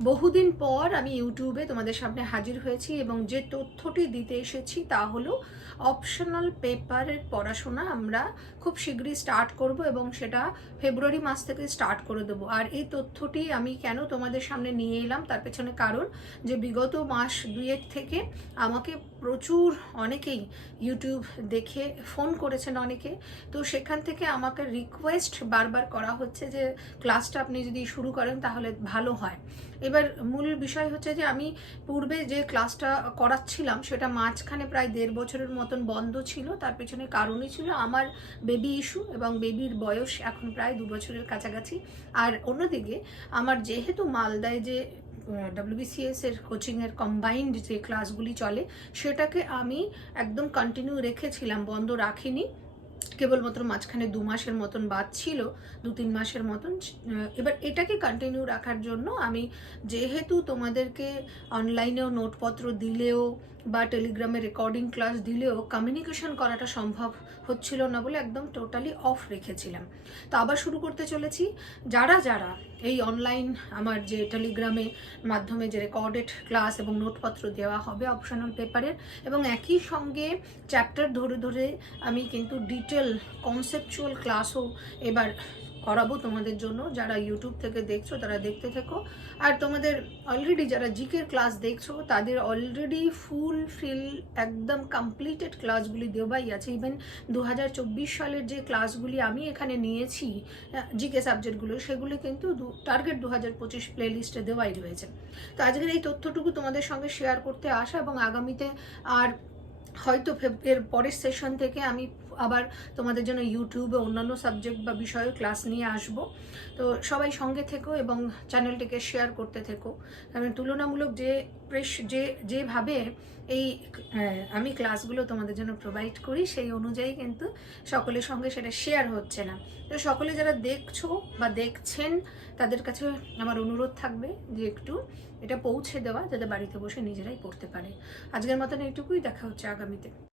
বহুদিন পর আমি ইউটিউবে তোমাদের সামনে হাজির হয়েছি এবং যে তথ্যটি দিতে এসেছি তা হলো অপশনাল পেপারের পড়াশোনা আমরা খুব শীঘ্রই স্টার্ট করব এবং সেটা ফেব্রুয়ারি মাস থেকে স্টার্ট করে দেবো। আর এই তথ্যটি আমি কেন তোমাদের সামনে নিয়ে এলাম তার পেছনে কারণ যে বিগত মাস দুয়েক থেকে আমাকে প্রচুর অনেকেই ইউটিউব দেখে ফোন করেছেন অনেকে। তো সেখান থেকে আমাকে রিকোয়েস্ট বারবার করা হচ্ছে যে ক্লাসটা আপনি যদি শুরু করেন তাহলে ভালো হয়। এবার মূল বিষয় হচ্ছে যে, আমি পূর্বে যে ক্লাসটা করাচ্ছিলাম, সেটা মাঝখানে প্রায় দেড় বছরের মতন বন্ধ ছিল। তার পেছনে কারণই ছিল আমার বেবি ইস্যু এবং বেবির বয়স এখন প্রায় দু বছরের কাছাকাছি। আর অন্যদিকে, আমার যেহেতু মালদায় যে ডাব্লিউবিসিএস এর কোচিংয়ের কম্বাইন্ড যে ক্লাসগুলি চলে, সেটাকে আমি একদম কন্টিনিউ রেখেছিলাম, বন্ধ রাখিনি। কেবলমাত্র মাঝখানে দু মাসের মতন বাদ ছিল, দু তিন মাসের মতন। এবার এটাকে কন্টিনিউ রাখার জন্য আমি যেহেতু তোমাদেরকে অনলাইনেও নোটপত্র দিলেও বা টেলিগ্রামে রেকর্ডিং ক্লাস দিলেও কমিউনিকেশন করাটা সম্ভব হচ্ছিল না বলে একদম টোটালি অফ রেখেছিলাম। তো আবার শুরু করতে চলেছি। যারা যারা এই অনলাইন আমার যে টেলিগ্রামে মাধ্যমে যে রেকর্ডেড ক্লাস এবং নোটপত্র দেওয়া হবে অপশনাল পেপারের এবং একই সঙ্গে চ্যাপ্টার ধরে ধরে আমি কিন্তু ডিটেল কনসেপচুয়াল ক্লাসও এবার করাবো তোমাদের জন্য। যারা ইউটিউব থেকে দেখছ, তারা দেখতে থেকো। আর তোমাদের অলরেডি যারা জিকের ক্লাস দেখছ, তাদের অলরেডি ফুল ফিল একদম কমপ্লিটেড ক্লাসগুলি দেওয়াই আছে। ইভেন দু হাজার চব্বিশ সালের যে ক্লাসগুলি আমি এখানে নিয়েছি জিকে সাবজেক্টগুলো সেগুলি কিন্তু টার্গেট দু হাজার পঁচিশ প্লে লিস্টে দেওয়াই রয়েছে। তো আজকের এই তথ্যটুকু তোমাদের সঙ্গে শেয়ার করতে আসা এবং আগামীতে আর হয়তো ফেব- এর পরের সেশন থেকে আমি আবার তোমাদের জন্য ইউটিউবে অন্যান্য সাবজেক্ট বা বিষয়ে ক্লাস নিয়ে আসব। তো সবাই সঙ্গে থেকো এবং চ্যানেলটিকে শেয়ার করতে থেকো। কারণ তুলনামূলক যে প্রেস যে যেভাবে এই আমি ক্লাসগুলো তোমাদের জন্য প্রোভাইড করি, সেই অনুযায়ী কিন্তু সকলের সঙ্গে সেটা শেয়ার হচ্ছে না। তো সকলে যারা দেখছ বা দেখছেন, তাদের কাছে আমার অনুরোধ থাকবে যে একটু এটা পৌঁছে দেওয়া, যাতে বাড়িতে বসে নিজেরাই পড়তে পারে। আজকের মতন এইটুকুই, দেখা হচ্ছে আগামীতে।